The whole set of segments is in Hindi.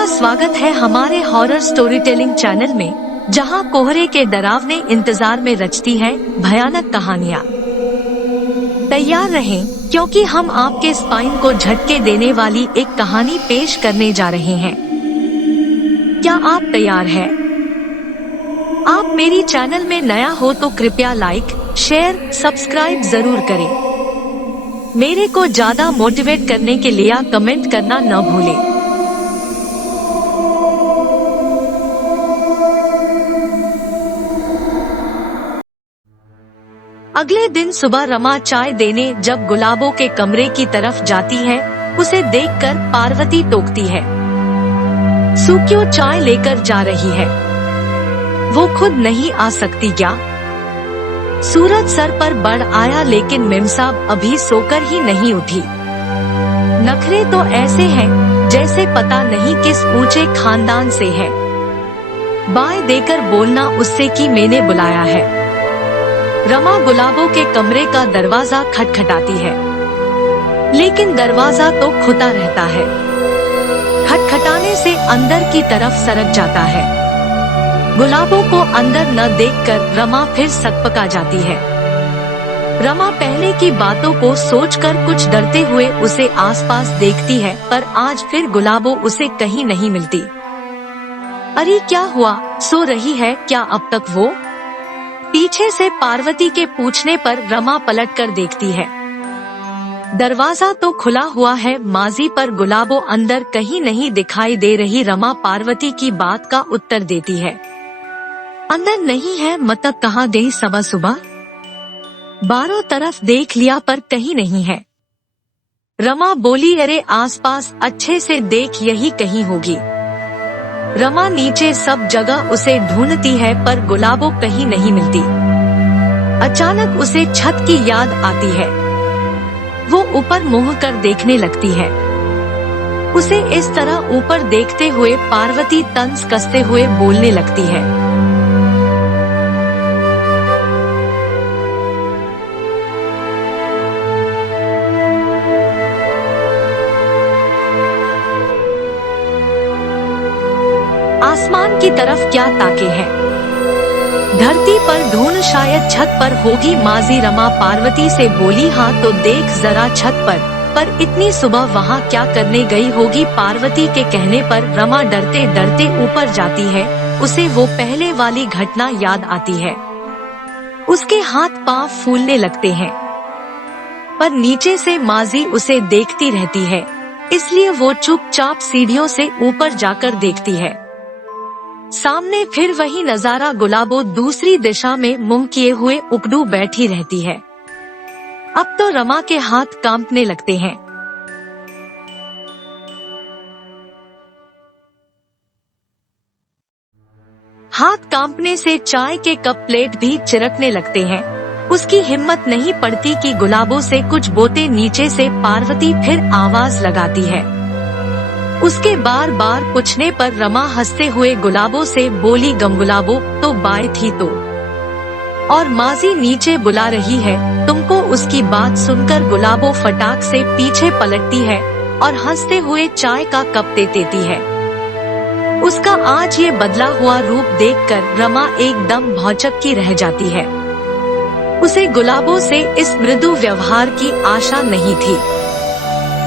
आपका स्वागत है हमारे हॉरर स्टोरी टेलिंग चैनल में, जहां कोहरे के डरावने इंतजार में रचती है भयानक कहानियां। तैयार रहें, क्योंकि हम आपके स्पाइन को झटके देने वाली एक कहानी पेश करने जा रहे हैं। क्या आप तैयार हैं? आप मेरी चैनल में नया हो तो कृपया लाइक, शेयर, सब्सक्राइब जरूर करें। मेरे को ज्यादा मोटिवेट करने के लिए कमेंट करना न भूलें। अगले दिन सुबह रमा चाय देने जब गुलाबों के कमरे की तरफ जाती है, उसे देखकर पार्वती टोकती है, सू क्यों चाय लेकर जा रही है? वो खुद नहीं आ सकती क्या? सूरज सर पर बढ़ आया, लेकिन मेमसाब अभी सोकर ही नहीं उठी। नखरे तो ऐसे हैं जैसे पता नहीं किस ऊंचे खानदान से है। बाय देकर बोलना उससे कि मैंने बुलाया है। रमा गुलाबों के कमरे का दरवाजा खटखटाती है, लेकिन दरवाजा तो खुला रहता है। खटखटाने से अंदर की तरफ सरक जाता है। गुलाबों को अंदर न देखकर रमा फिर सकपका जाती है। रमा पहले की बातों को सोचकर कुछ डरते हुए उसे आसपास देखती है, पर आज फिर गुलाबों उसे कहीं नहीं मिलती। अरे क्या हुआ, सो रही है क्या अब तक वो? पीछे से पार्वती के पूछने पर रमा पलटकर देखती है। दरवाजा तो खुला हुआ है, माजी पर गुलाबों अंदर कहीं नहीं दिखाई दे रही। रमा पार्वती की बात का उत्तर देती है, अंदर नहीं है मतलब कहाँ गई सुबह सुबह? बारों तरफ देख लिया पर कहीं नहीं है। रमा बोली, अरे आसपास अच्छे से देख, यही कहीं होगी। रमा नीचे सब जगह उसे ढूंढती है, पर गुलाबों कहीं नहीं मिलती। अचानक उसे छत की याद आती है। वो ऊपर मुंह कर देखने लगती है। उसे इस तरह ऊपर देखते हुए पार्वती तंज कसते हुए बोलने लगती है, आसमान की तरफ क्या ताके हैं? धरती पर ढूंढ, शायद छत पर होगी। माजी रमा पार्वती से बोली, हाँ तो देख जरा छत पर इतनी सुबह वहाँ क्या करने गई होगी? पार्वती के कहने पर रमा डरते डरते ऊपर जाती है। उसे वो पहले वाली घटना याद आती है। उसके हाथ पांव फूलने लगते हैं, पर नीचे से माजी उसे देखती रहती है, इसलिए वो चुपचाप सीढ़ियों से ऊपर जाकर देखती है। सामने फिर वही नजारा, गुलाबों दूसरी दिशा में मुंह किए हुए उकड़ू बैठी रहती है। अब तो रमा के हाथ कांपने लगते हैं। हाथ कांपने से चाय के कप प्लेट भी चिरकने लगते हैं। उसकी हिम्मत नहीं पड़ती कि गुलाबों से कुछ बोते नीचे से पार्वती फिर आवाज लगाती है। उसके बार बार पूछने पर रमा हंसते हुए गुलाबों से बोली, गमगुलाबो तो बाय थी तो, और माजी नीचे बुला रही है तुमको। उसकी बात सुनकर गुलाबो फटाक से पीछे पलटती है और हंसते हुए चाय का कप दे देती है। उसका आज ये बदला हुआ रूप देखकर रमा एकदम भौचक्की रह जाती है। उसे गुलाबों से इस मृदु व्यवहार की आशा नहीं थी।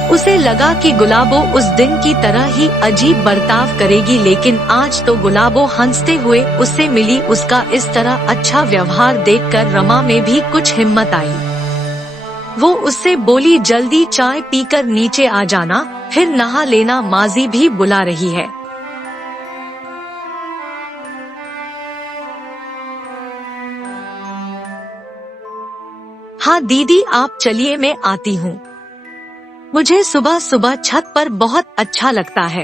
उसे लगा कि गुलाबों उस दिन की तरह ही अजीब बर्ताव करेगी, लेकिन आज तो गुलाबों हंसते हुए उससे मिली। उसका इस तरह अच्छा व्यवहार देखकर रमा में भी कुछ हिम्मत आई। वो उससे बोली, जल्दी चाय पीकर नीचे आ जाना, फिर नहा लेना, माजी भी बुला रही है। हाँ दीदी आप चलिए, मैं आती हूँ। मुझे सुबह सुबह छत पर बहुत अच्छा लगता है,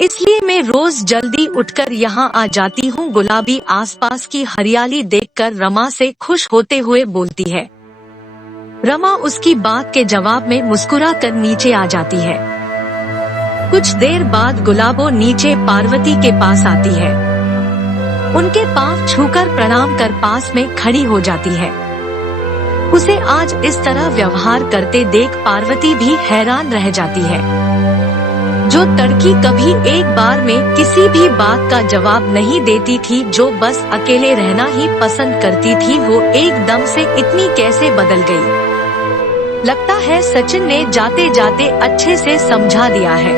इसलिए मैं रोज जल्दी उठकर यहाँ आ जाती हूँ। गुलाबी आसपास की हरियाली देखकर रमा से खुश होते हुए बोलती है। रमा उसकी बात के जवाब में मुस्कुरा कर नीचे आ जाती है। कुछ देर बाद गुलाबो नीचे पार्वती के पास आती है। उनके पांव छूकर प्रणाम कर पास में खड़ी हो जाती है। उसे आज इस तरह व्यवहार करते देख पार्वती भी हैरान रह जाती है। जो तड़की कभी एक बार में किसी भी बात का जवाब नहीं देती थी, जो बस अकेले रहना ही पसंद करती थी, वो एकदम से इतनी कैसे बदल गई। लगता है सचिन ने जाते जाते अच्छे से समझा दिया है।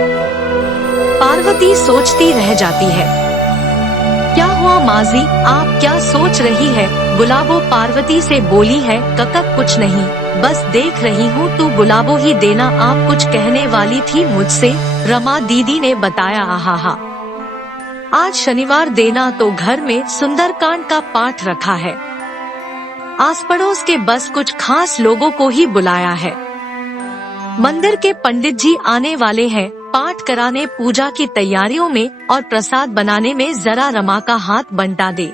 पार्वती सोचती रह जाती है। क्या हुआ माजी, आप क्या सोच रही है? गुलाबो पार्वती से बोली है। ककक कुछ नहीं, बस देख रही हूँ, तू गुलाबो ही देना। आप कुछ कहने वाली थी मुझसे, रमा दीदी ने बताया। आहा, आज शनिवार देना, तो घर में सुंदरकांड का पाठ रखा है। आस पड़ोस के बस कुछ खास लोगों को ही बुलाया है। मंदिर के पंडित जी आने वाले हैं। पाठ कराने, पूजा की तैयारियों में और प्रसाद बनाने में जरा रमा का हाथ बंटा दे।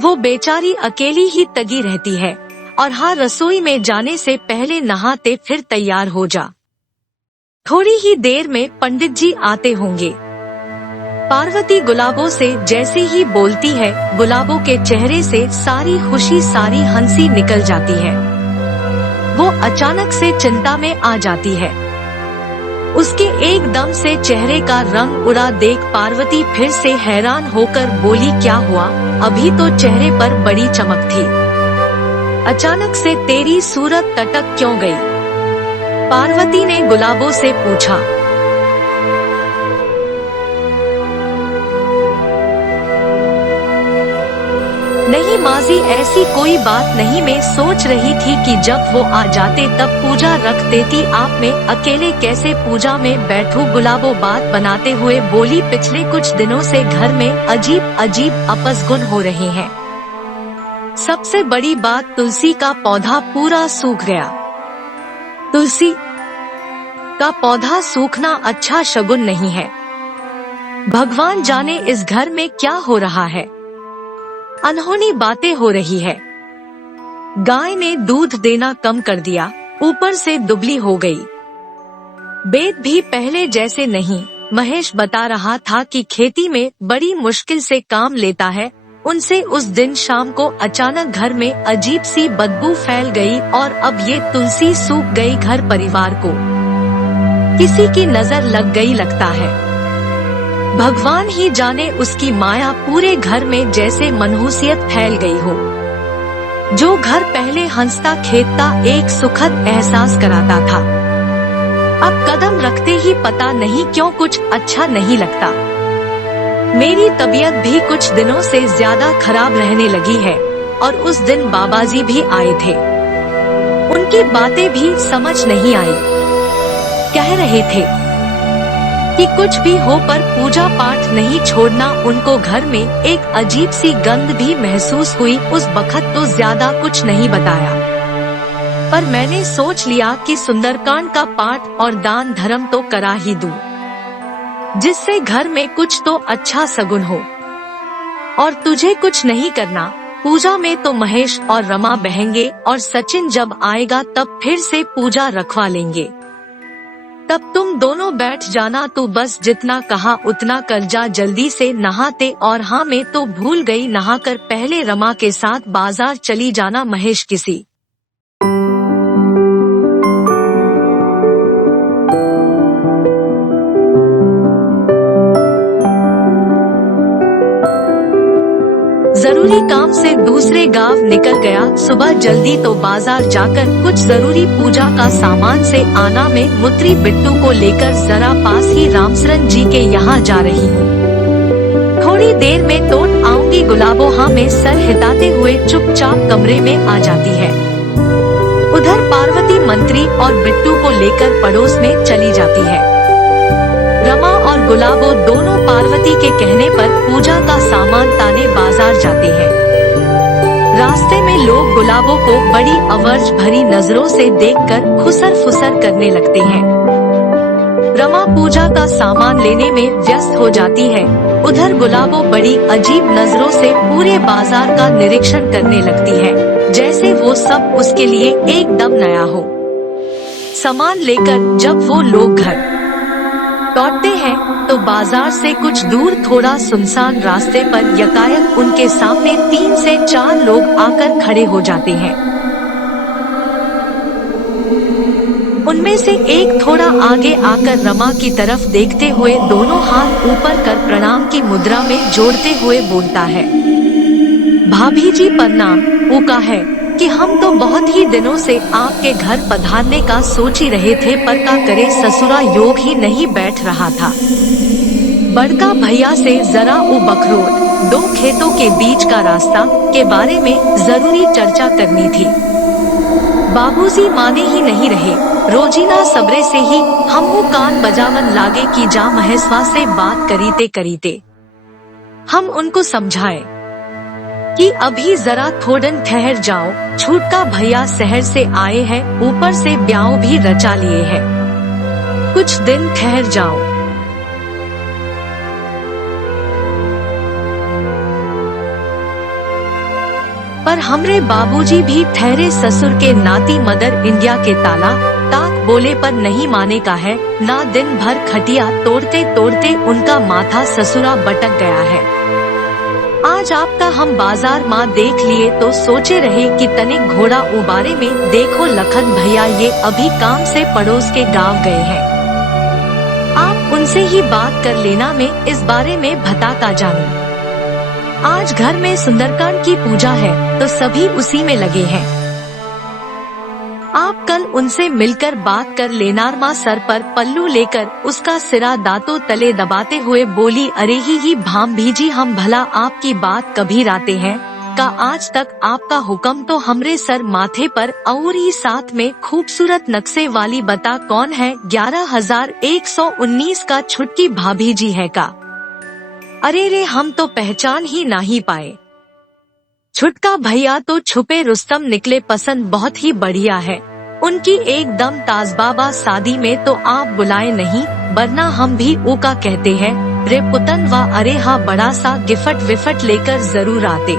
वो बेचारी अकेली ही तगी रहती है। और हाँ, रसोई में जाने से पहले नहाते फिर तैयार हो जा। थोड़ी ही देर में पंडित जी आते होंगे। पार्वती गुलाबो से जैसे ही बोलती है, गुलाबो के चेहरे से सारी खुशी, सारी हंसी निकल जाती है। वो अचानक से चिंता में आ जाती है। उसके एकदम से चेहरे का रंग उड़ा देख पार्वती फिर से हैरान होकर बोली, क्या हुआ? अभी तो चेहरे पर बड़ी चमक थी, अचानक से तेरी सूरत टटक क्यों गई? पार्वती ने गुलाबो से पूछा। नहीं माजी, ऐसी कोई बात नहीं। मैं सोच रही थी कि जब वो आ जाते तब पूजा रख देती। आप में अकेले कैसे पूजा में बैठूं? गुलाबो बात बनाते हुए बोली, पिछले कुछ दिनों से घर में अजीब अजीब अपसगुन हो रहे हैं। सबसे बड़ी बात, तुलसी का पौधा पूरा सूख गया। तुलसी का पौधा सूखना अच्छा शगुन नहीं है। भगवान जाने इस घर में क्या हो रहा है। अनहोनी बातें हो रही है। गाय ने दूध देना कम कर दिया, ऊपर से दुबली हो गई। बेद भी पहले जैसे नहीं। महेश बता रहा था कि खेती में बड़ी मुश्किल से काम लेता है। उनसे उस दिन शाम को अचानक घर में अजीब सी बदबू फैल गई और अब ये तुलसी सूख गई। घर परिवार को किसी की नजर लग गई लगता है। भगवान ही जाने, उसकी माया पूरे घर में जैसे मनहूसियत फैल गई हो। जो घर पहले हंसता खेलता एक सुखद एहसास कराता था, अब कदम रखते ही पता नहीं क्यों कुछ अच्छा नहीं लगता। मेरी तबीयत भी कुछ दिनों से ज्यादा खराब रहने लगी है। और उस दिन बाबाजी भी आए थे। उनकी बातें भी समझ नहीं आई। कह रहे थे कि कुछ भी हो पर पूजा पाठ नहीं छोड़ना। उनको घर में एक अजीब सी गंध भी महसूस हुई। उस वक्त तो ज्यादा कुछ नहीं बताया, पर मैंने सोच लिया कि सुंदरकांड का पाठ और दान धर्म तो करा ही दूं, जिससे घर में कुछ तो अच्छा सगुन हो। और तुझे कुछ नहीं करना। पूजा में तो महेश और रमा बहेंगे और सचिन जब आएगा तब फिर से पूजा रखवा लेंगे। तब तुम दोनों बैठ जाना। तू बस जितना कहा उतना कर जा, जल्दी से नहाते। और हाँ, मैं तो भूल गई, नहाकर पहले रमा के साथ बाजार चली जाना। महेश किसी जरूरी काम से दूसरे गांव निकल गया। सुबह जल्दी तो बाजार जाकर कुछ जरूरी पूजा का सामान से आना। में मुत्री बिट्टू को लेकर जरा पास ही रामसरन जी के यहाँ जा रही हूँ। थोड़ी देर में लौट आऊंगी। गुलाबो हाँ में सर हिलाते हुए चुपचाप कमरे में आ जाती है। उधर पार्वती मंत्री और बिट्टू को लेकर पड़ोस में चली जाती है। रमा और गुलाबो दोनों पार्वती के कहने पर पूजा का सामान ताने बाजार जाते हैं। रास्ते में लोग गुलाबो को बड़ी अवर्ज भरी नजरों से देखकर खुसर फुसर करने लगते हैं। रमा पूजा का सामान लेने में व्यस्त हो जाती है। उधर गुलाबो बड़ी अजीब नजरों से पूरे बाजार का निरीक्षण करने लगती है, जैसे वो सब उसके लिए एकदम नया हो। सामान लेकर जब वो लोग घर लौटते हैं तो बाजार से कुछ दूर थोड़ा सुनसान रास्ते पर यकायक उनके सामने 3 से 4 लोग आकर खड़े हो जाते हैं। उनमें से एक थोड़ा आगे आकर रमा की तरफ देखते हुए दोनों हाथ ऊपर कर प्रणाम की मुद्रा में जोड़ते हुए बोलता है, भाभी जी प्रणाम। वो का है कि हम तो बहुत ही दिनों से आपके घर पधारने का सोच ही रहे थे, पर का करे ससुरा योग ही नहीं बैठ रहा था। बड़का भैया से जरा वो बखरोट 2 खेतों के बीच का रास्ता के बारे में जरूरी चर्चा करनी थी। बाबूजी माने ही नहीं रहे। रोजीना सबरे से ही हम वो कान बजावन लागे कि जा महेशवा से बात करीते हम उनको समझाए कि अभी जरा थोड़न ठहर जाओ, छूटका भैया शहर से आए हैं, ऊपर से ब्याह भी रचा लिए हैं, कुछ दिन ठहर जाओ। पर हमरे बाबूजी भी ठहरे, ससुर के नाती मदर इंडिया के ताला ताक बोले पर नहीं माने का है ना। दिन भर खटिया तोड़ते उनका माथा ससुरा बटक गया है। आज आपका हम बाजार माँ देख लिए तो सोचे रहे कि तनिक घोड़ा उबारे में देखो लखन भैया ये अभी काम से पड़ोस के गांव गए हैं, आप उनसे ही बात कर लेना, में इस बारे में भता का जानू। आज घर में सुंदरकांड की पूजा है तो सभी उसी में लगे हैं, आप कल उनसे मिलकर बात कर लेना। माँ सर पर पल्लू लेकर उसका सिरा दांतों तले दबाते हुए बोली, अरे ही भाम भीजी, हम भला आपकी बात कभी राते हैं का? आज तक आपका हुक्म तो हमरे सर माथे पर, और ही साथ में खूबसूरत नक्शे वाली बता कौन है? 11,119 का छुटकी भाभी जी है का? अरे रे हम तो पहचान ही नहीं पाए। छुटका भैया तो छुपे रुस्तम निकले, पसंद बहुत ही बढ़िया है उनकी, एकदम ताजबाबा। शादी में तो आप बुलाए नहीं, वरना हम भी ऊका कहते हैं रे पुतन वा। अरे हाँ, बड़ा सा गिफ्ट विफट लेकर जरूर आते।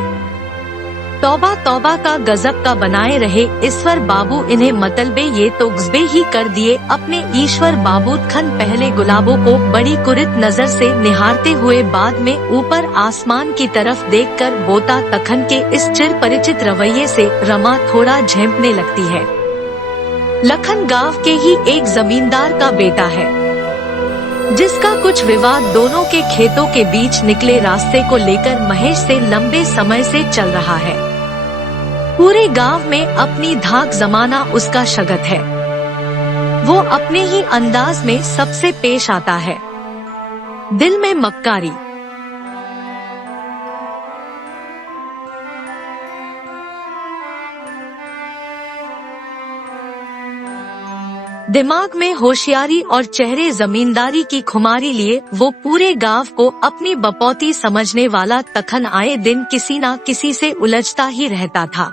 तौबा तौबा का गजब का बनाए रहे ईश्वर बाबू, इन्हें मतलबे ये तो गजबे ही कर दिए अपने ईश्वर बाबू। खन पहले गुलाबों को बड़ी कुरित नजर से निहारते हुए बाद में ऊपर आसमान की तरफ देखकर बोता, तखन के इस चिर परिचित रवैये से रमा थोड़ा झेंपने लगती है। लखन गांव के ही एक जमींदार का बेटा है, जिसका कुछ विवाद दोनों के खेतों के बीच निकले रास्ते को लेकर महेश से लंबे समय से चल रहा है। पूरे गांव में अपनी धाक जमाना उसका शगत है, वो अपने ही अंदाज में सबसे पेश आता है, दिल में मक्कारी। दिमाग में होशियारी और चेहरे जमींदारी की खुमारी लिए वो पूरे गांव को अपनी बपौती समझने वाला तखन आए दिन किसी न किसी से उलझता ही रहता था।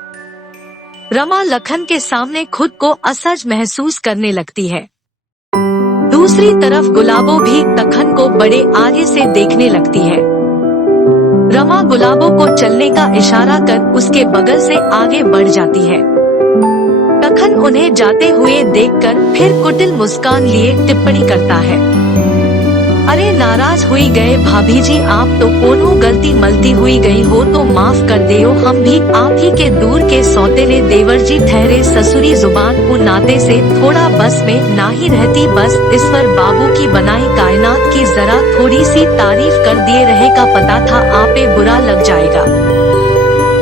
रमा लखन के सामने खुद को असहज महसूस करने लगती है। दूसरी तरफ गुलाबो भी तखन को बड़े आगे से देखने लगती है। रमा गुलाबो को चलने का इशारा कर उसके बगल से आगे बढ़ जाती है। तखन उन्हें जाते हुए देखकर फिर कुटिल मुस्कान लिए टिप्पणी करता है, अरे नाराज हुई गए भाभी जी, आप तो कोनो गलती मलती हुई गई हो तो माफ कर देओ, हम भी आप ही के दूर के सौतेले देवर जी ठहरे, ससुरी जुबान को नाते से थोड़ा बस में ना ही रहती, बस ईश्वर बाबू की बनाई कायनात की जरा थोड़ी सी तारीफ कर दिए रहे का पता था आपे बुरा लग जाएगा।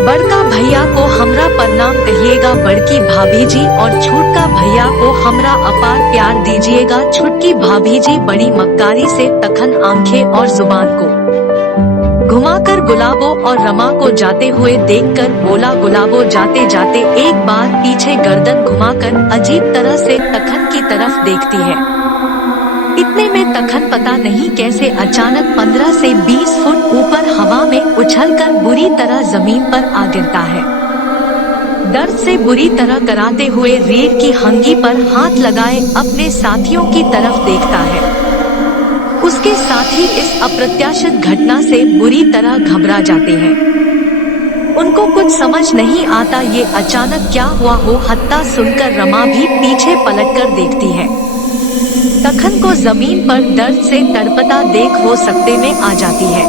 बड़का भैया को हमरा प्रणाम कहिएगा, बड़की भाभी जी और छुटका भैया को हमरा अपार प्यार दीजिएगा। छुटकी भाभी जी बड़ी मक्कारी से तखन आंखें और जुबान को घुमाकर गुलाबो और रमा को जाते हुए देखकर बोला, गुलाबो जाते जाते एक बार पीछे गर्दन घुमाकर अजीब तरह से तखन की तरफ देखती है। इतने में तखन पता नहीं कैसे अचानक 15 से 20 फुट ऊपर हवा में उछलकर बुरी तरह जमीन पर आ गिरता है। दर्द से बुरी तरह कराते हुए रीढ़ की हंगी पर हाथ लगाए अपने साथियों की तरफ देखता है। उसके साथी इस अप्रत्याशित घटना से बुरी तरह घबरा जाते हैं। उनको कुछ समझ नहीं आता ये अचानक क्या हुआ हो। हत्ता सुनकर रमा भी पीछे पलटकर देखती है। तखन को जमीन पर दर्द से तड़पता देख हो सकते में आ जाती है।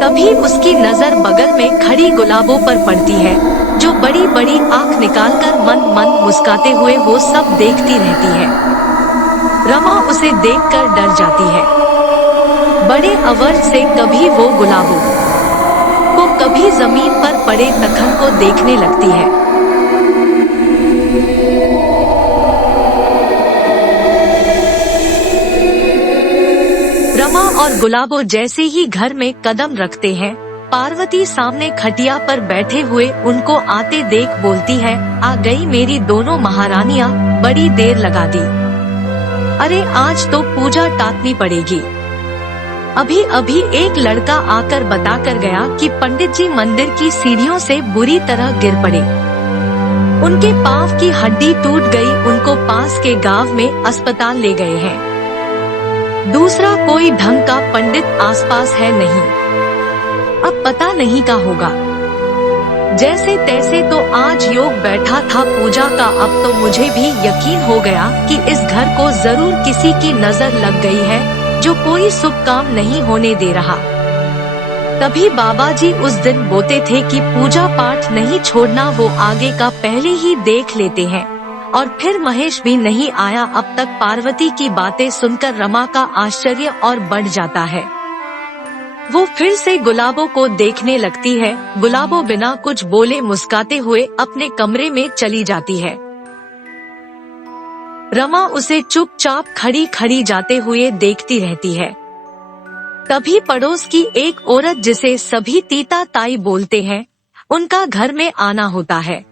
तभी उसकी नजर बगल में खड़ी गुलाबो पर पड़ती है, जो बड़ी बड़ी आंख निकालकर मन मन मुस्कुराते हुए वो सब देखती रहती है। रमा उसे देखकर डर जाती है। बड़े अवर्ज से कभी वो गुलाबों को, कभी जमीन पर पड़े तखन को देखने लगती है। रमा और गुलाबो जैसे ही घर में कदम रखते हैं, पार्वती सामने खटिया पर बैठे हुए उनको आते देख बोलती है, आ गई मेरी दोनों महारानियां, बड़ी देर लगा दी। अरे आज तो पूजा टालनी पड़ेगी। अभी अभी एक लड़का आकर बता कर गया कि पंडित जी मंदिर की सीढ़ियों से बुरी तरह गिर पड़े। उनके पांव की हड्डी टूट गई, उनको पास के गांव में अस्पताल ले गए हैं। दूसरा कोई ढंग का पंडित आसपास है नहीं, अब पता नहीं क्या होगा। जैसे तैसे तो आज योग बैठा था पूजा का, अब तो मुझे भी यकीन हो गया कि इस घर को जरूर किसी की नजर लग गई है जो कोई शुभ काम नहीं होने दे रहा। तभी बाबा जी उस दिन बोलते थे कि पूजा पाठ नहीं छोड़ना, वो आगे का पहले ही देख लेते हैं। और फिर महेश भी नहीं आया। अब तक पार्वती की बातें सुनकर रमा का आश्चर्य और बढ़ जाता है। वो फिर से गुलाबों को देखने लगती है। गुलाबो बिना कुछ बोले मुस्कुराते हुए अपने कमरे में चली जाती है। रमा उसे चुपचाप खड़ी खड़ी जाते हुए देखती रहती है। तभी पड़ोस की एक औरत, जिसे सभी तीता ताई बोलते हैं, उनका घर में आना होता है।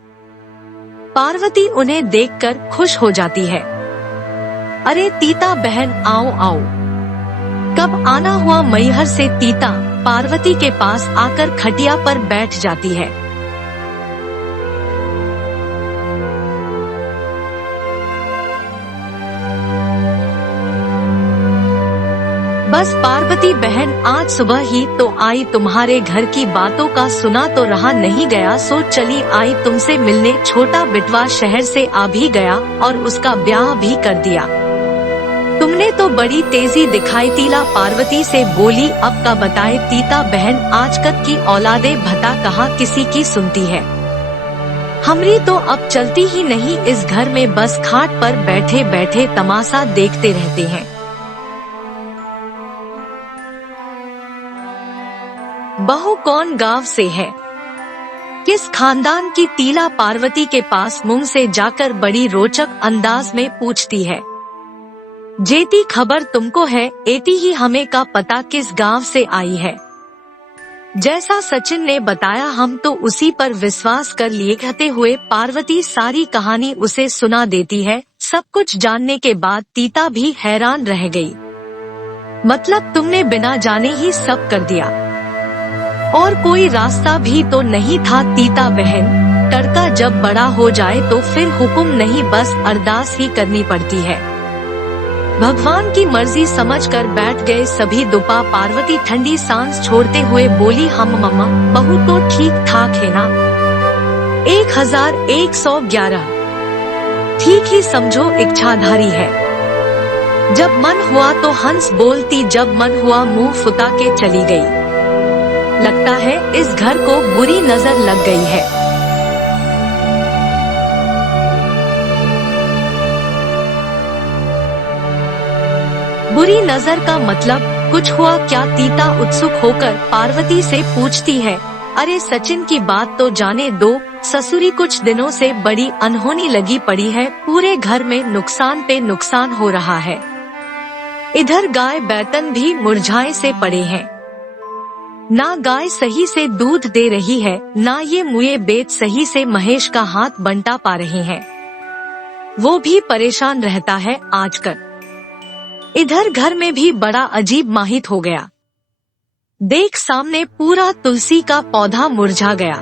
पार्वती उन्हें देखकर खुश हो जाती है। अरे तीता बहन, आओ आओ। कब आना हुआ मैहर से? तीता पार्वती के पास आकर खटिया पर बैठ जाती है। बस पार्वती बहन, आज सुबह ही तो आई, तुम्हारे घर की बातों का सुना तो रहा नहीं गया, सो चली आई तुमसे मिलने। छोटा बिटवा शहर से आ भी गया और उसका ब्याह भी कर दिया। तुमने तो बड़ी तेजी दिखाई। तीला पार्वती से बोली, अब का बताए तीता बहन, आजकल की औलादे भता कहाँ किसी की सुनती है। हमरी तो अब चलती ही नहीं इस घर में, बस खाट पर बैठे बैठे तमाशा देखते रहते हैं। बहू कौन गांव से है, किस खानदान की? तीला पार्वती के पास मुंह से जाकर बड़ी रोचक अंदाज में पूछती है। जेती खबर तुमको है, एती ही हमें का पता किस गांव से आई है। जैसा सचिन ने बताया हम तो उसी पर विश्वास कर लिए। कहते हुए पार्वती सारी कहानी उसे सुना देती है। सब कुछ जानने के बाद तीता भी हैरान रह गई। मतलब तुमने बिना जाने ही सब कर दिया, और कोई रास्ता भी तो नहीं था? तीता बहन, टड़का जब बड़ा हो जाए तो फिर हुक्म नहीं, बस अरदास ही करनी पड़ती है। भगवान की मर्जी समझकर बैठ गए सभी। दुपा पार्वती ठंडी सांस छोड़ते हुए बोली, हम मम्मा बहू तो ठीक ठाक है ना? 1111 ठीक ही समझो, इच्छाधारी है। जब मन हुआ तो हंस बोलती, जब मन हुआ मुंह फुता के चली गई। लगता है इस घर को बुरी नजर लग गई है। बुरी नजर का मतलब कुछ हुआ क्या? तीता उत्सुक होकर पार्वती से पूछती है। अरे सचिन की बात तो जाने दो, ससुरी कुछ दिनों से बड़ी अनहोनी लगी पड़ी है। पूरे घर में नुकसान पे नुकसान हो रहा है। इधर गाय बैतन भी मुरझाए से पड़े हैं। ना गाय सही से दूध दे रही है, ना ये मुए बेच सही से महेश का हाथ बंटा पा रहे हैं। वो भी परेशान रहता है आजकल। इधर घर में भी बड़ा अजीब माहित हो गया। देख सामने पूरा तुलसी का पौधा मुरझा गया।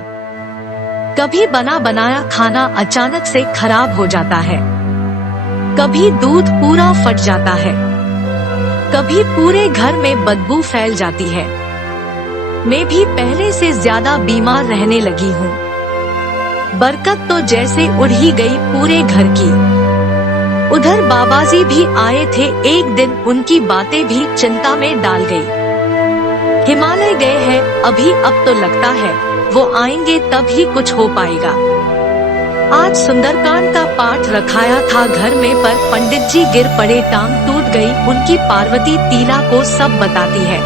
कभी बना बनाया खाना अचानक से खराब हो जाता है, कभी दूध पूरा फट जाता है, कभी पूरे घर में बदबू फैल जाती है। मैं भी पहले से ज्यादा बीमार रहने लगी हूँ। बरकत तो जैसे उड़ ही गई पूरे घर की। उधर बाबाजी भी आए थे एक दिन, उनकी बातें भी चिंता में डाल गई। हिमालय गए हैं अभी, अब तो लगता है वो आएंगे तब ही कुछ हो पाएगा। आज सुंदरकांड का पाठ रखाया था घर में, पर पंडित जी गिर पड़े, टांग टूट गई उनकी। पार्वती तीला को सब बताती है।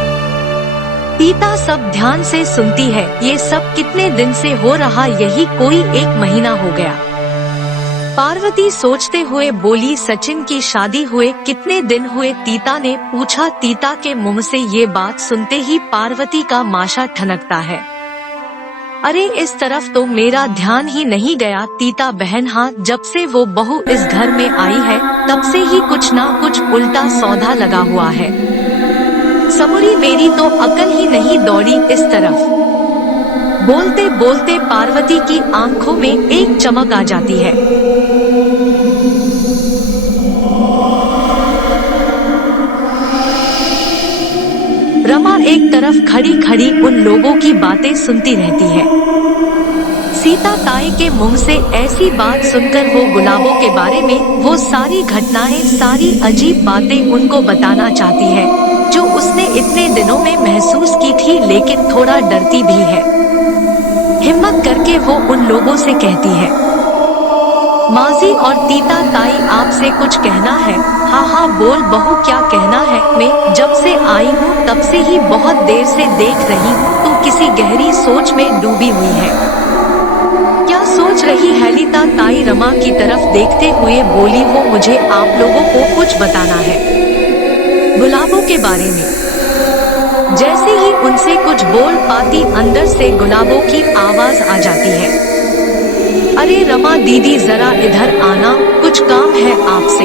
तीता सब ध्यान से सुनती है। ये सब कितने दिन से हो रहा? यही कोई 1 महीना हो गया। पार्वती सोचते हुए बोली, सचिन की शादी हुए कितने दिन हुए? तीता ने पूछा। तीता के मुंह से ये बात सुनते ही पार्वती का माशा ठनकता है। अरे इस तरफ तो मेरा ध्यान ही नहीं गया। तीता बहन, हाँ, जब से वो बहू इस घर में आई है तब से ही कुछ ना कुछ उल्टा सौदा लगा हुआ है। समूरी मेरी तो अकल ही नहीं दौड़ी इस तरफ। बोलते बोलते पार्वती की आंखों में एक चमक आ जाती है। रमा एक तरफ खड़ी खड़ी उन लोगों की बातें सुनती रहती है। सीता ताई के मुंह से ऐसी बात सुनकर वो गुलाबों के बारे में वो सारी घटनाएं, सारी अजीब बातें उनको बताना चाहती है, जो उसने इतने दिनों में महसूस की थी, लेकिन थोड़ा डरती भी है। हिम्मत करके वो उन लोगों से कहती है, माजी और तीता ताई, आपसे कुछ कहना है? हाँ हाँ बोल बहू, क्या कहना है? मैं जब से आई हूँ तब से ही बहुत देर से देख रही हूँ, तू किसी गहरी सोच में डूबी हुई है। क्या सोच रही है? लीता ताई रमा की तरफ देखते हुए बोली, वो मुझे आप लोगों को कुछ बताना है गुलाबों के बारे में। जैसे ही उनसे कुछ बोल पाती, अंदर से गुलाबों की आवाज आ जाती है। अरे रमा दीदी, जरा इधर आना, कुछ काम है आपसे।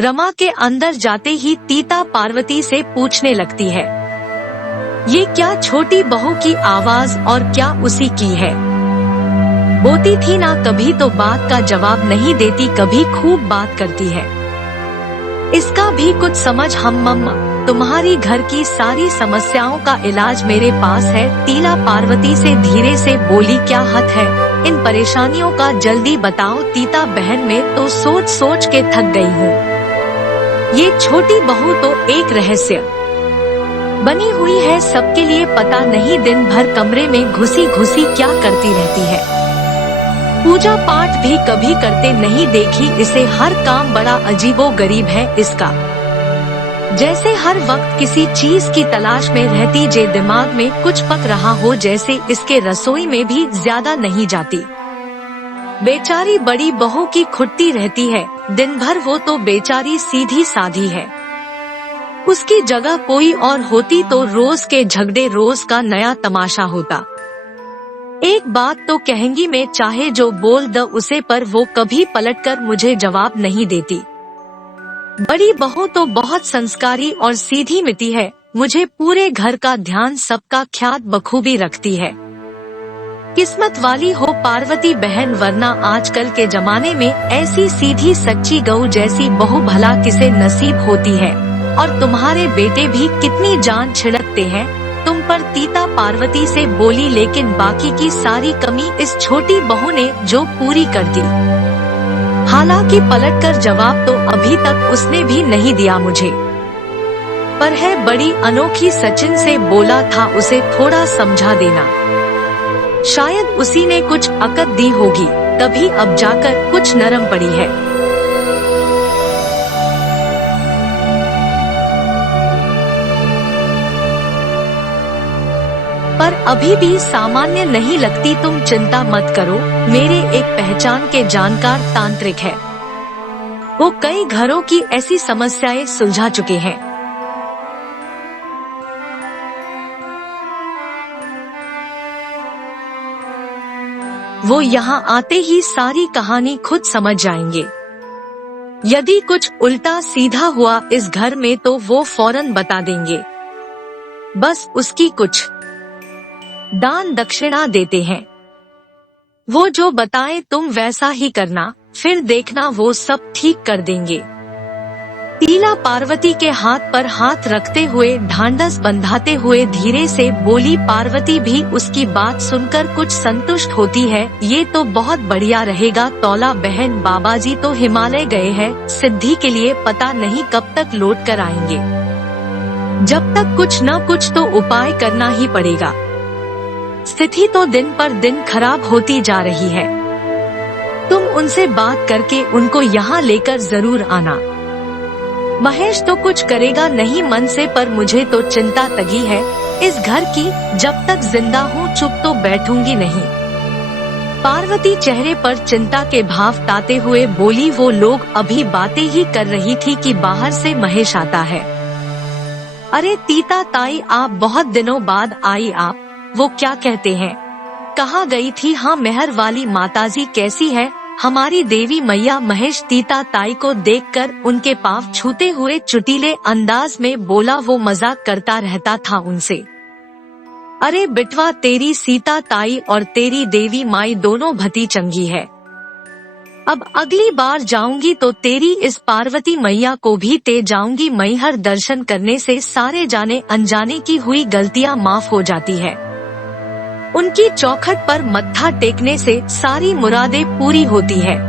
रमा के अंदर जाते ही तीता पार्वती से पूछने लगती है, ये क्या छोटी बहू की आवाज और क्या उसी की है? बोती थी ना, कभी तो बात का जवाब नहीं देती, कभी खूब बात करती है। इसका भी कुछ समझ हम मम्मा, तुम्हारी घर की सारी समस्याओं का इलाज मेरे पास है। तीला पार्वती से धीरे से बोली, क्या हद है इन परेशानियों का, जल्दी बताओ। तीता बहन, में तो सोच सोच के थक गई हूँ। ये छोटी बहू तो एक रहस्य बनी हुई है सबके लिए, पता नहीं दिन भर कमरे में घुसी घुसी क्या करती रहती है। पूजा पाठ भी कभी करते नहीं देखी इसे, हर काम बड़ा अजीबो गरीब है इसका। जैसे हर वक्त किसी चीज की तलाश में रहती, जे दिमाग में कुछ पक रहा हो, जैसे इसके रसोई में भी ज्यादा नहीं जाती। बेचारी बड़ी बहू की खुट्टी रहती है, दिन भर वो तो बेचारी सीधी साधी है। उसकी जगह कोई और होती तो रोज के झगड़े, रोज का नया तमाशा होता। एक बात तो कहेंगी मैं, चाहे जो बोल द उसे, पर वो कभी पलटकर मुझे जवाब नहीं देती। बड़ी बहू तो बहुत संस्कारी और सीधी मिती है, मुझे पूरे घर का ध्यान, सबका ख्याल बखूबी रखती है। किस्मत वाली हो पार्वती बहन, वरना आजकल के जमाने में ऐसी सीधी सच्ची गऊ जैसी बहू भला किसे नसीब होती है। और तुम्हारे बेटे भी कितनी जान छिड़कते हैं तुम पर, तीता पार्वती से बोली। लेकिन बाकी की सारी कमी इस छोटी बहू ने जो पूरी कर दी। हालांकि पलटकर जवाब तो अभी तक उसने भी नहीं दिया मुझे, पर है बड़ी अनोखी। सचिन से बोला था उसे थोड़ा समझा देना, शायद उसी ने कुछ अकल दी होगी, तभी अब जाकर कुछ नरम पड़ी है। पर अभी भी सामान्य नहीं लगती, तुम चिंता मत करो, मेरे एक पहचान के जानकार तांत्रिक है, वो कई घरों की ऐसी समस्याएं सुलझा चुके हैं। वो यहाँ आते ही सारी कहानी खुद समझ जाएंगे। यदि कुछ उल्टा सीधा हुआ इस घर में तो वो फौरन बता देंगे, बस उसकी कुछ दान दक्षिणा देते हैं। वो जो बताए तुम वैसा ही करना, फिर देखना वो सब ठीक कर देंगे। तीला पार्वती के हाथ पर हाथ रखते हुए, ढांढस बंधाते हुए धीरे से बोली। पार्वती भी उसकी बात सुनकर कुछ संतुष्ट होती है। ये तो बहुत बढ़िया रहेगा तौला बहन, बाबाजी तो हिमालय गए हैं सिद्धि के लिए, पता नहीं कब तक लौट कर आएंगे। जब तक कुछ न कुछ तो उपाय करना ही पड़ेगा। स्थिति तो दिन पर दिन खराब होती जा रही है। तुम उनसे बात करके उनको यहाँ लेकर जरूर आना। महेश तो कुछ करेगा नहीं मन से, पर मुझे तो चिंता तगी है इस घर की। जब तक जिंदा हूँ चुप तो बैठूंगी नहीं। पार्वती चेहरे पर चिंता के भाव ताते हुए बोली। वो लोग अभी बातें ही कर रही थी कि बाहर से महेश आता है। अरे तीता ताई, आप बहुत दिनों बाद आई आप। वो क्या कहते हैं, कहाँ गई थी? हाँ मेहर वाली माताजी कैसी है हमारी देवी मैया? महेश तीता ताई को देखकर उनके पांव छूते हुए चुटीले अंदाज में बोला। वो मजाक करता रहता था उनसे। अरे बिटवा, तेरी सीता ताई और तेरी देवी माई दोनों भती चंगी है। अब अगली बार जाऊंगी तो तेरी इस पार्वती मैया को भी ते जाऊंगी। मैहर दर्शन करने से सारे जाने अनजाने की हुई गलतियां माफ हो जाती है। उनकी चौखट पर मत्था टेकने से सारी मुरादें पूरी होती है।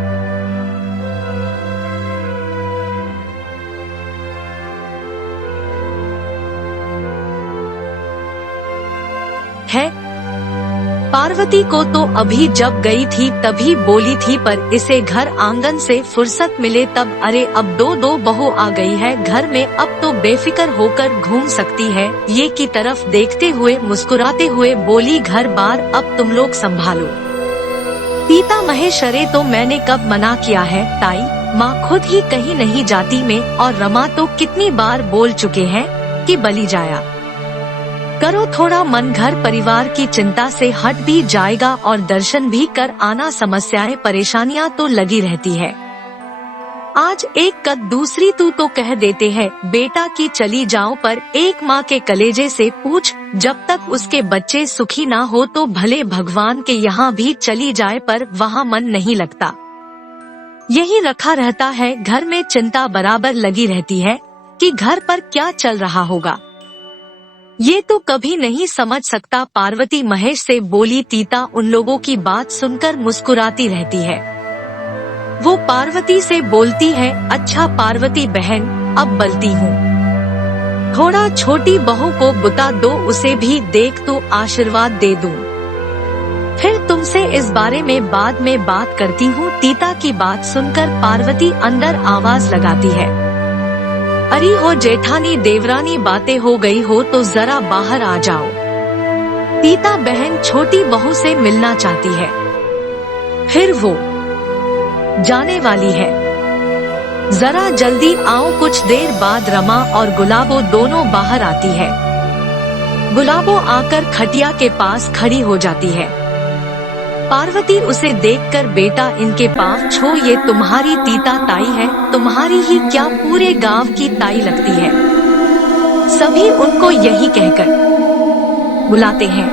पार्वती को तो अभी जब गई थी तभी बोली थी, पर इसे घर आंगन से फुर्सत मिले तब। अरे अब दो बहू आ गई है घर में, अब तो बेफिक्र होकर घूम सकती है। ये की तरफ देखते हुए मुस्कुराते हुए बोली, घर बार अब तुम लोग संभालो। पीता महेश, अरे तो मैंने कब मना किया है ताई, माँ खुद ही कहीं नहीं जाती में, और रमा तो कितनी बार बोल चुके हैं कि बली जाया करो थोड़ा मन, घर परिवार की चिंता से हट भी जाएगा और दर्शन भी कर आना। समस्याएं परेशानियां तो लगी रहती है। आज एक कद दूसरी तू तो कह देते हैं बेटा की चली जाओ, पर एक माँ के कलेजे से पूछ, जब तक उसके बच्चे सुखी ना हो तो भले भगवान के यहाँ भी चली जाए पर वहाँ मन नहीं लगता। यही रखा रहता है, घर में चिंता बराबर लगी रहती है कि घर पर क्या चल रहा होगा। ये तो कभी नहीं समझ सकता। पार्वती महेश से बोली। तीता उन लोगों की बात सुनकर मुस्कुराती रहती है। वो पार्वती से बोलती है, अच्छा पार्वती बहन अब बलती हूँ, थोड़ा छोटी बहू को बुता दो, उसे भी देख तो आशीर्वाद दे दूँ। फिर तुमसे इस बारे में बाद में बात करती हूँ। तीता की बात सुनकर पार्वती अंदर आवाज लगाती है, अरे हो जेठानी देवरानी, बातें हो गई हो तो जरा बाहर आ जाओ। तीता बहन छोटी बहू से मिलना चाहती है, फिर वो जाने वाली है, जरा जल्दी आओ। कुछ देर बाद रमा और गुलाबो दोनों बाहर आती है। गुलाबो आकर खटिया के पास खड़ी हो जाती है। पार्वती उसे देखकर, बेटा इनके पाँव छो, ये तुम्हारी तीता ताई है, तुम्हारी ही क्या पूरे गांव की ताई लगती है। सभी उनको यही कहकर बुलाते हैं।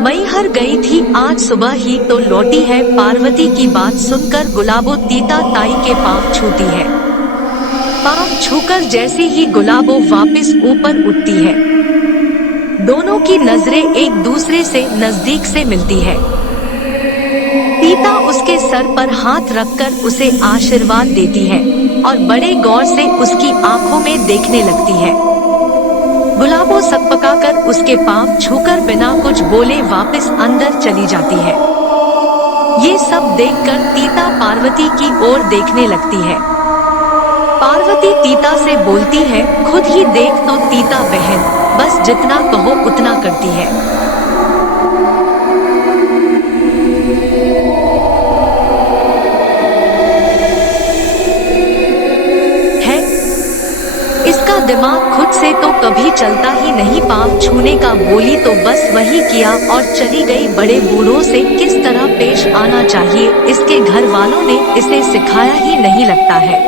मैहर गई थी आज सुबह ही तो लौटी है। पार्वती की बात सुनकर गुलाबो तीता ताई के पाँव छूती है। पाँव छूकर जैसे ही गुलाबो वापस ऊपर उठती है, दोनों की नजरें एक दूसरे से नजदीक से मिलती है। तीता उसके सर पर हाथ रखकर उसे आशीर्वाद देती है और बड़े गौर से उसकी आंखों में देखने लगती है। गुलाबो सकपकाकर उसके पांव छूकर बिना कुछ बोले वापस अंदर चली जाती है। ये सब देखकर तीता पार्वती की ओर देखने लगती है। पार्वती तीता से बोलती है, खुद ही देख तो तीता बहन, बस जितना कहो उतना करती है। इसका दिमाग खुद से तो कभी चलता ही नहीं। पाँव छूने का बोली तो बस वही किया और चली गई। बड़े बूढ़ों से किस तरह पेश आना चाहिए इसके घर वालों ने इसे सिखाया ही नहीं लगता है।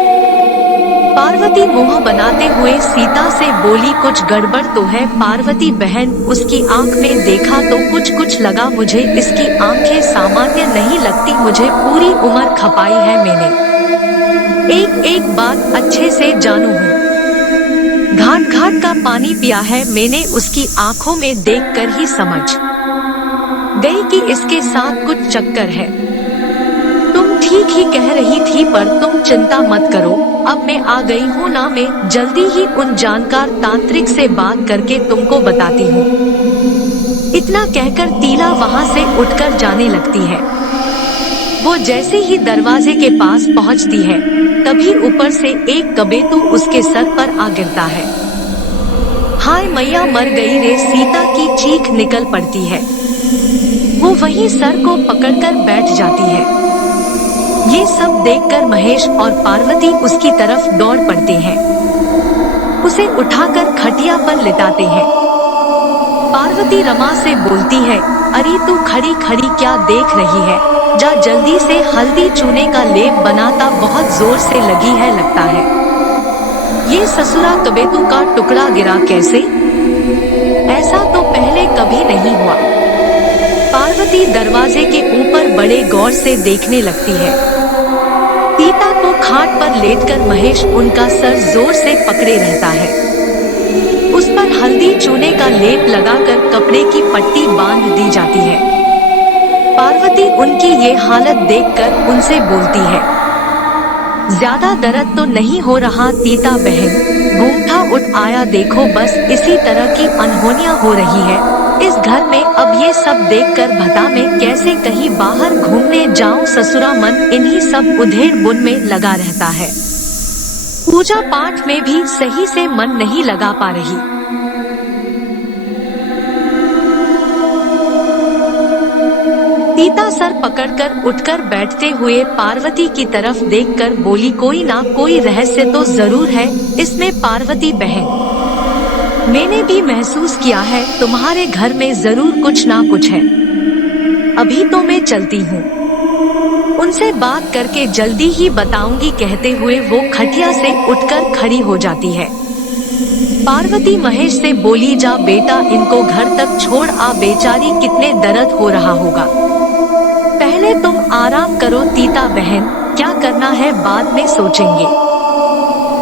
पार्वती मुंह बनाते हुए सीता से बोली, कुछ गड़बड़ तो है पार्वती बहन। उसकी आंख में देखा तो कुछ लगा मुझे, इसकी आंखें सामान्य नहीं लगती। मुझे पूरी उम्र खपाई है मैंने, एक बात अच्छे से जानू हूँ। घाट का पानी पिया है मैंने, उसकी आंखों में देखकर ही समझ गई कि इसके साथ कुछ चक्कर है। तुम ठीक ही कह रही थी, पर तुम चिंता मत करो, अब मैं आ गई हूँ ना, मैं जल्दी ही उन जानकार तांत्रिक से बात करके तुमको बताती हूँ। इतना कहकर तीला वहाँ से उठकर जाने लगती है। वो जैसे ही दरवाजे के पास पहुँचती है, तभी ऊपर से एक कबेतू उसके सर पर आ गिरता है। हाय मैया, मर गई रे, सीता की चीख निकल पड़ती है। वो वहीं सर को पकड़कर बैठ जाती है। ये सब देखकर महेश और पार्वती उसकी तरफ दौड़ पड़ते हैं। उसे उठाकर खटिया पर लिटाते हैं। पार्वती रमा से बोलती है, अरे तू खड़ी खड़ी क्या देख रही है, जा जल्दी से हल्दी चूने का लेप बनाता, बहुत जोर से लगी है लगता है। ये ससुरा कबेतू का टुकड़ा गिरा कैसे? ऐसा तो पहले कभी नहीं हुआ। पार्वती दरवाजे के ऊपर बड़े गौर से देखने लगती है। सीता को खाट पर लेटकर महेश उनका सर जोर से पकड़े रहता है। उस पर हल्दी चूने का लेप लगाकर कपड़े की पट्टी बांध दी जाती है। पार्वती उनकी ये हालत देखकर उनसे बोलती है, ज्यादा दर्द तो नहीं हो रहा तीता बहन? घूमता उठ आया देखो, बस इसी तरह की अनहोनियां हो रही है इस घर में। अब ये सब देखकर भता मैं कैसे कहीं बाहर घूमने जाऊं? ससुरा मन इन्हीं सब उधेड़ बुन में लगा रहता है। पूजा पाठ में भी सही से मन नहीं लगा पा रही। सीता सर पकड़कर उठकर बैठते हुए पार्वती की तरफ देखकर बोली, कोई ना कोई रहस्य तो जरूर है इसमें पार्वती बहन। मैंने भी महसूस किया है तुम्हारे घर में जरूर कुछ ना कुछ है। अभी तो मैं चलती हूँ, उनसे बात करके जल्दी ही बताऊंगी। कहते हुए वो खटिया से उठकर खड़ी हो जाती है। पार्वती महेश से बोली, जा बेटा इनको घर तक छोड़ आ, बेचारी कितने दर्द हो रहा होगा। पहले तुम आराम करो तीता बहन, क्या करना है बाद में सोचेंगे।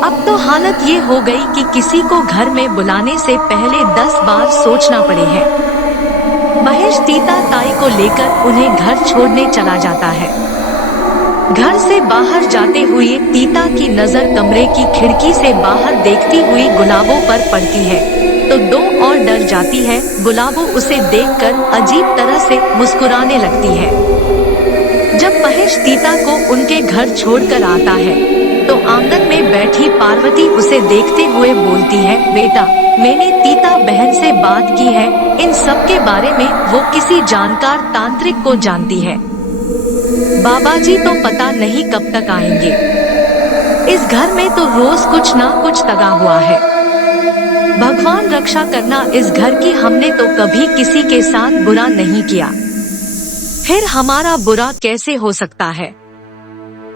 अब तो हालत ये हो गई कि किसी को घर में बुलाने से पहले 10 बार सोचना पड़े है। महेश तीता ताई को लेकर उन्हें घर छोड़ने चला जाता है। घर से बाहर जाते हुए तीता की नजर कमरे की खिड़की से बाहर देखती हुई गुलाबों पर पड़ती है, तो दो और डर जाती है। गुलाबों उसे देखकर अजीब तरह से मुस्कुराने लगती है। जब महेश तीता को उनके घर छोड़कर आता है, तो आंगन में बैठी पार्वती उसे देखते हुए बोलती है, बेटा मैंने तीता बहन से बात की है, इन सब के बारे में वो किसी जानकार तांत्रिक को जानती है। बाबाजी तो पता नहीं कब तक आएंगे। इस घर में तो रोज कुछ ना कुछ तगा हुआ है। भगवान रक्षा करना इस घर की। हमने तो कभी किसी के साथ बुरा नहीं किया, फिर हमारा बुरा कैसे हो सकता है?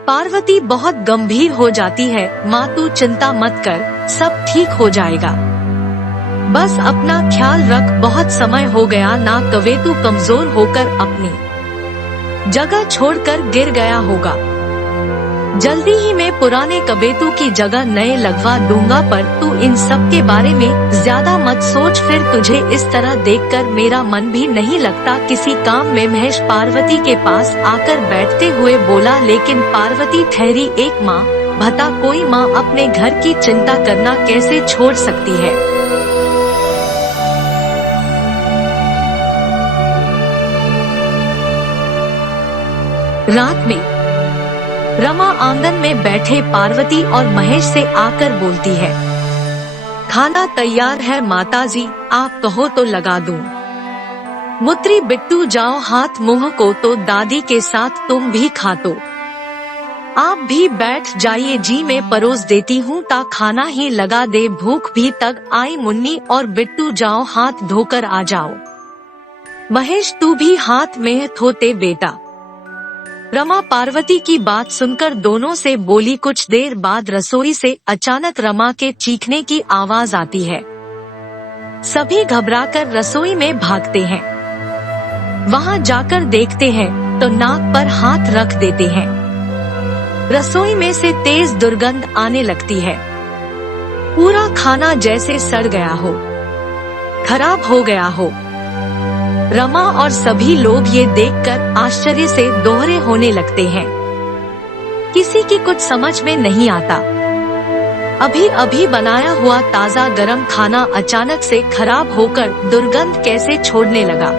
पार्वती बहुत गंभीर हो जाती है। माँ तू चिंता मत कर, सब ठीक हो जाएगा, बस अपना ख्याल रख। बहुत समय हो गया ना, कवेतू कमजोर होकर अपनी जगह छोड़कर गिर गया होगा। जल्दी ही मैं पुराने कबेतू की जगह नए लगवा दूंगा, पर तू इन सब के बारे में ज्यादा मत सोच। फिर तुझे इस तरह देखकर मेरा मन भी नहीं लगता किसी काम में। महेश पार्वती के पास आकर बैठते हुए बोला, लेकिन पार्वती ठहरी। एक माँ भता कोई माँ अपने घर की चिंता करना कैसे छोड़ सकती है? रात में रमा आंगन में बैठे पार्वती और महेश से आकर बोलती है, खाना तैयार है माताजी, आप कहो तो लगा दूं। मुत्री बिट्टू जाओ हाथ मुंह को तो दादी के साथ तुम भी खा तो। आप भी बैठ जाइए जी, मैं परोस देती हूँ ता खाना ही लगा दे। भूख भी तक आई मुन्नी और बिट्टू जाओ हाथ धोकर आ जाओ। महेश तू भी हाथ में धोते बेटा। रमा पार्वती की बात सुनकर दोनों से बोली। कुछ देर बाद रसोई से अचानक रमा के चीखने की आवाज आती है। सभी घबराकर रसोई में भागते हैं। वहां जाकर देखते हैं तो नाक पर हाथ रख देते हैं। रसोई में से तेज दुर्गंध आने लगती है। पूरा खाना जैसे सड़ गया हो, खराब हो गया हो। रमा और सभी लोग ये देखकर आश्चर्य से दोहरे होने लगते हैं। किसी की कुछ समझ में नहीं आता। अभी अभी बनाया हुआ ताजा गरम खाना अचानक से खराब होकर दुर्गंध कैसे छोड़ने लगा।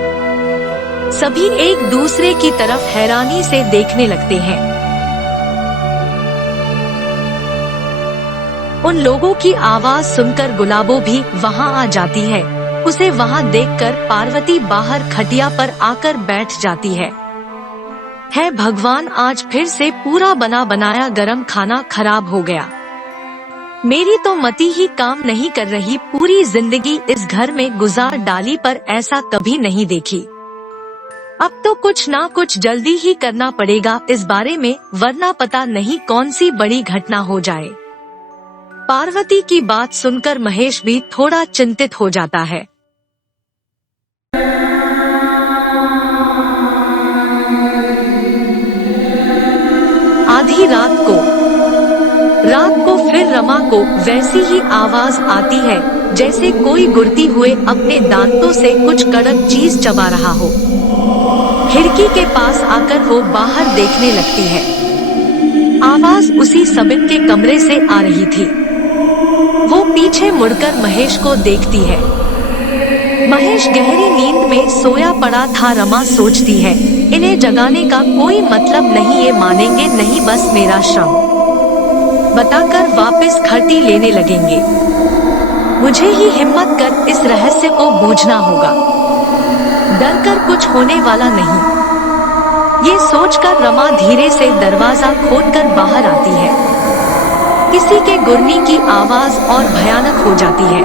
सभी एक दूसरे की तरफ हैरानी से देखने लगते हैं। उन लोगों की आवाज सुनकर गुलाबो भी वहां आ जाती है। उसे वहां देखकर पार्वती बाहर खटिया पर आकर बैठ जाती है। भगवान, आज फिर से पूरा बना बनाया गरम खाना खराब हो गया। मेरी तो मति ही काम नहीं कर रही। पूरी जिंदगी इस घर में गुजार डाली पर ऐसा कभी नहीं देखी। अब तो कुछ ना कुछ जल्दी ही करना पड़ेगा इस बारे में, वरना पता नहीं कौन सी बड़ी घटना हो जाए। पार्वती की बात सुनकर महेश भी थोड़ा चिंतित हो जाता है। आधी रात को फिर रमा को वैसी ही आवाज आती है जैसे कोई गुड़ती हुए अपने दांतों से कुछ कड़क चीज चबा रहा हो। खिड़की के पास आकर वो बाहर देखने लगती है। आवाज उसी सबिन के कमरे से आ रही थी। वो पीछे मुड़कर महेश को देखती है। महेश गहरी नींद में सोया पड़ा था। रमा सोचती है, इन्हें जगाने का कोई मतलब नहीं, ये मानेंगे नहीं, बस मेरा श्रम बताकर वापस खर्टी लेने लगेंगे। मुझे ही हिम्मत कर इस रहस्य को बूझना होगा। डर कर कुछ होने वाला नहीं। ये सोचकर रमा धीरे से दरवाजा खोलकर बाहर आती है। किसी के गुरनी की आवाज और भयानक हो जाती है।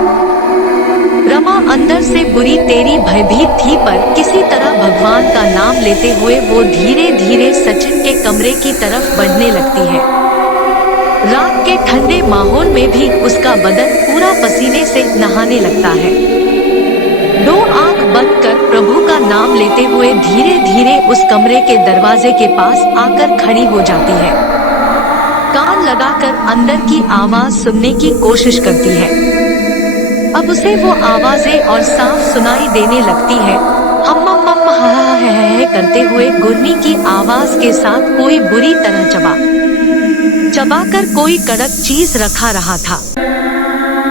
रमा अंदर से बुरी तेरी भयभीत थी, पर किसी तरह भगवान का नाम लेते हुए वो धीरे धीरे सचिन के कमरे की तरफ बढ़ने लगती है। रात के ठंडे माहौल में भी उसका बदन पूरा पसीने से नहाने लगता है। दो आंख बंद कर प्रभु का नाम लेते हुए धीरे धीरे उस कमरे के दरवाजे के पास आकर खड़ी हो जाती है। कान लगाकर अंदर की आवाज सुनने की कोशिश करती है। अब उसे वो आवाजें और साफ सुनाई देने लगती है। हम करते हुए गुरनी की आवाज के साथ कोई बुरी तरह चबाकर कोई कड़क चीज रखा रहा था।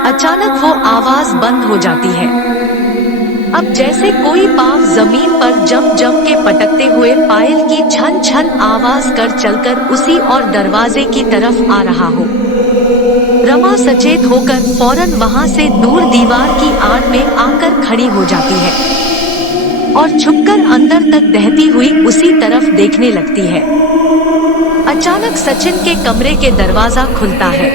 अचानक वो आवाज बंद हो जाती है। अब जैसे कोई पांव जमीन पर जम जम के पटकते हुए पायल की छन छन आवाज कर चलकर उसी और दरवाजे की तरफ आ रहा हो। रमा सचेत होकर फौरन वहां से दूर दीवार की आड़ में आकर खड़ी हो जाती है और छुपकर अंदर तक बहती हुई उसी तरफ देखने लगती है। अचानक सचिन के कमरे के दरवाजा खुलता है।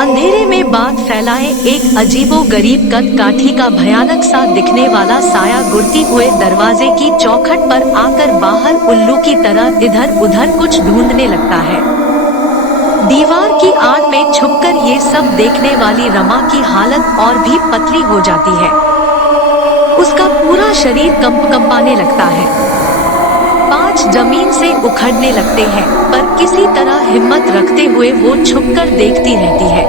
अंधेरे में बात फैलाए एक अजीबो गरीब कद काठी का भयानक सा दिखने वाला साया गुड़ती हुए दरवाजे की चौखट पर आकर बाहर उल्लू की तरह इधर उधर कुछ ढूंढने लगता है। दीवार की आड़ में छुपकर ये सब देखने वाली रमा की हालत और भी पतली हो जाती है। उसका पूरा शरीर कंपाने लगता है। पांच जमीन से उखड़ने लगते हैं, पर किसी तरह हिम्मत रखते हुए वो छुपकर देखती रहती है।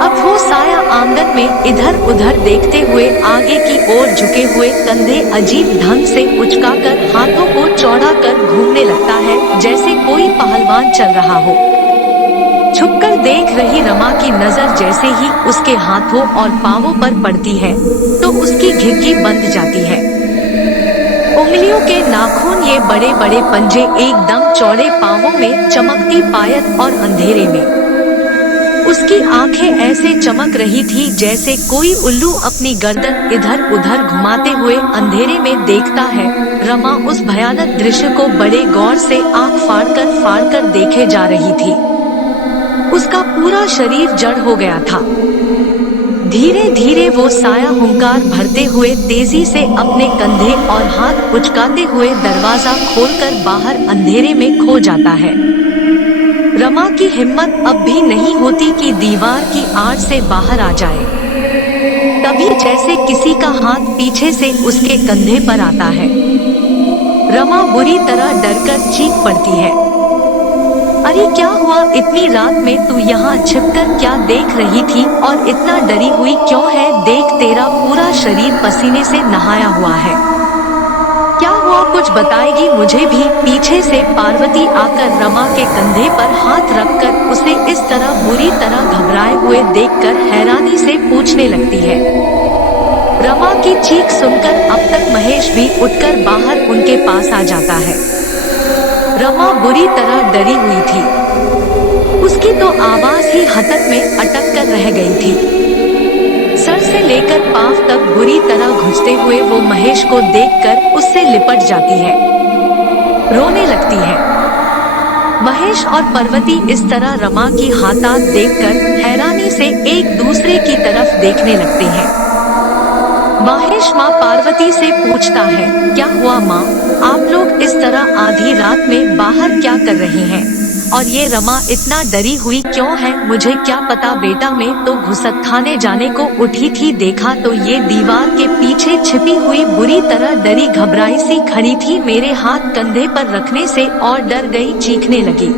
अब वो साया आंगन में इधर उधर देखते हुए आगे की ओर झुके हुए कंधे अजीब ढंग से उचकाकर हाथों को चौड़ा कर घूमने लगता है, जैसे कोई पहलवान चल रहा हो। छुपकर देख रही रमा की नजर जैसे ही उसके हाथों और पांवों पर पड़ती है तो उसकी घिघी बंध जाती है। उंगलियों के नाखून, ये बड़े बड़े पंजे एकदम चौड़े पांवों में चमकती पायत और अंधेरे में उसकी आंखें ऐसे चमक रही थी जैसे कोई उल्लू अपनी गर्दन इधर उधर घुमाते हुए अंधेरे में देखता है। रमा उस भयानक दृश्य को बड़े गौर से आंख फाड़कर देखे जा रही थी। उसका पूरा शरीर जड़ हो गया था। धीरे धीरे वो साया हुंकार भरते हुए तेजी से अपने कंधे और हाथ उचकाते हुए दरवाजा खोलकर बाहर अंधेरे में खो जाता है। रमा की हिम्मत अब भी नहीं होती कि दीवार की आड़ से बाहर आ जाए। तभी जैसे किसी का हाथ पीछे से उसके कंधे पर आता है। रमा बुरी तरह डरकर चीख पड़ती है। अरे क्या हुआ, इतनी रात में तू यहाँ छिपकर क्या देख रही थी और इतना डरी हुई क्यों है? देख तेरा पूरा शरीर पसीने से नहाया हुआ है। क्या हुआ, कुछ बताएगी मुझे भी? पीछे से पार्वती आकर रमा के कंधे पर हाथ रखकर उसे इस तरह बुरी तरह घबराए हुए देखकर हैरानी से पूछने लगती है। रमा की चीख सुनकर अब तक महेश भी उठकर बाहर उनके पास आ जाता है। रमा बुरी तरह डरी हुई थी। उसकी तो आवाज ही हतक में अटक कर रह गई थी। सर से लेकर पांव तक बुरी तरह घुसते हुए वो महेश को देखकर उससे लिपट जाती है, रोने लगती है। महेश और पार्वती इस तरह रमा की हालात देखकर हैरानी से एक दूसरे की तरफ देखने लगते हैं। महेश माँ पार्वती से पूछता है, क्या हुआ माँ, आप लोग इस तरह आधी रात में बाहर क्या कर रहे हैं? और ये रमा इतना डरी हुई क्यों है? मुझे क्या पता बेटा, मैं तो घुसत खाने जाने को उठी थी, देखा तो ये दीवार के पीछे छिपी हुई बुरी तरह डरी घबराई सी खड़ी थी, मेरे हाथ कंधे पर रखने से और डर गई, चीखने लगी।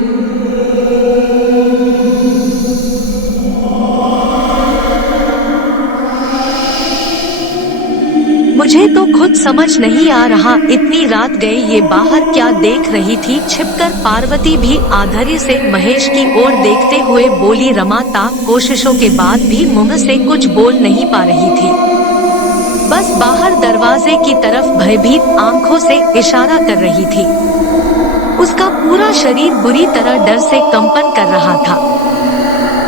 मुझे तो खुद समझ नहीं आ रहा, इतनी रात गए ये बाहर क्या देख रही थी? छिपकर पार्वती भी आधरी से महेश की ओर देखते हुए बोली। रमा ताक कोशिशों के बाद भी मुंह से कुछ बोल नहीं पा रही थी, बस बाहर दरवाजे की तरफ भयभीत आंखों से इशारा कर रही थी। उसका पूरा शरीर बुरी तरह डर से कंपन कर रहा था।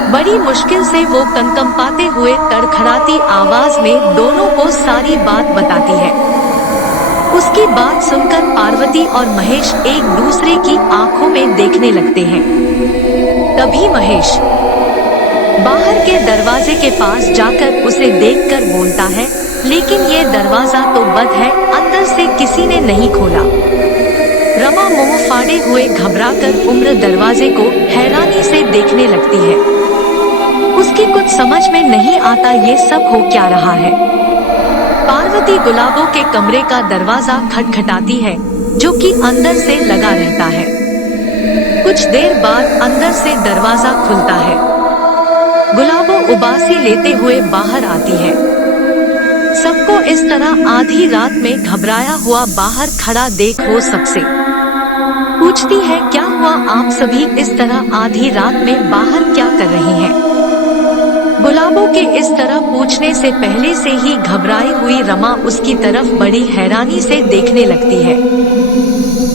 बड़ी मुश्किल से वो कंपते हुए तड़खड़ाती आवाज में दोनों को सारी बात बताती है। उसकी बात सुनकर पार्वती और महेश एक दूसरे की आंखों में देखने लगते हैं। तभी महेश बाहर के दरवाजे के पास जाकर उसे देखकर बोलता है, लेकिन ये दरवाजा तो बंद है, अंदर से किसी ने नहीं खोला। रमा मुंह फाड़े हुए घबराकर उम्र दरवाजे को हैरानी से देखने लगती है। उसकी कुछ समझ में नहीं आता ये सब हो क्या रहा है। पार्वती गुलाबों के कमरे का दरवाजा खटखटाती है, जो कि अंदर से लगा रहता है। कुछ देर बाद अंदर से दरवाजा खुलता है। गुलाबों उबासी लेते हुए बाहर आती है। सबको इस तरह आधी रात में घबराया हुआ बाहर खड़ा देख वो सबसे पूछती है, क्या हुआ, आप सभी इस तरह आधी रात में बाहर क्या कर रही हैं? गुलाबों के इस तरह पूछने से पहले से ही घबराई हुई रमा उसकी तरफ बड़ी हैरानी से देखने लगती है।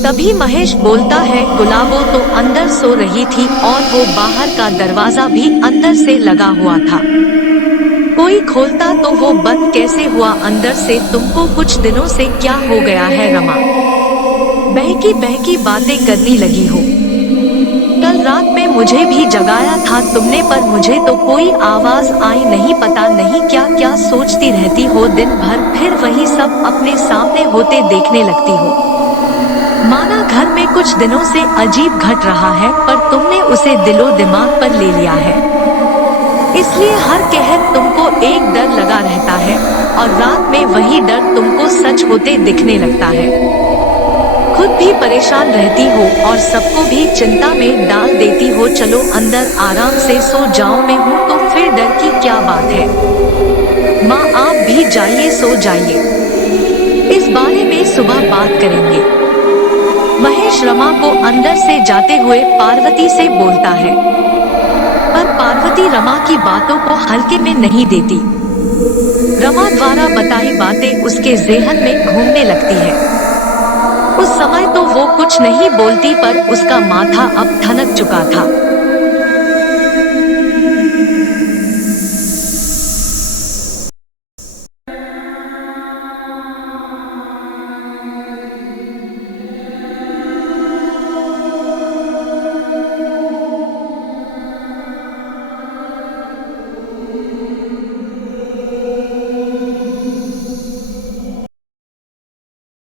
तभी महेश बोलता है, गुलाबों तो अंदर सो रही थी और वो बाहर का दरवाजा भी अंदर से लगा हुआ था। कोई खोलता तो वो बंद कैसे हुआ अंदर से? तुमको कुछ दिनों से क्या हो गया है रमा? बहकी बहकी बातें करने लगी हो। कल रात में मुझे भी जगाया था तुमने, पर मुझे तो कोई आवाज आई नहीं, पता नहीं क्या क्या सोचती रहती हो दिन भर, फिर वही सब अपने सामने होते देखने लगती हो। माना घर में कुछ दिनों से अजीब घट रहा है, पर तुमने उसे दिलो दिमाग पर ले लिया है, इसलिए हर कहर तुमको एक डर लगा रहता है और रात में वही डर तुमको सच होते दिखने लगता है। खुद भी परेशान रहती हो और सबको भी चिंता में डाल देती हो। चलो अंदर आराम से सो जाओ, मैं हूँ तो फिर डर की क्या बात है। माँ आप भी जाइए, सो जाइए, इस बारे में सुबह बात करेंगे। महेश रमा को अंदर से जाते हुए पार्वती से बोलता है, पर पार्वती रमा की बातों को हल्के में नहीं देती। रमा द्वारा बताई बातें उसके ज़हन में घूमने लगती है। उस समय तो वो कुछ नहीं बोलती, पर उसका माथा अब ठनक चुका था।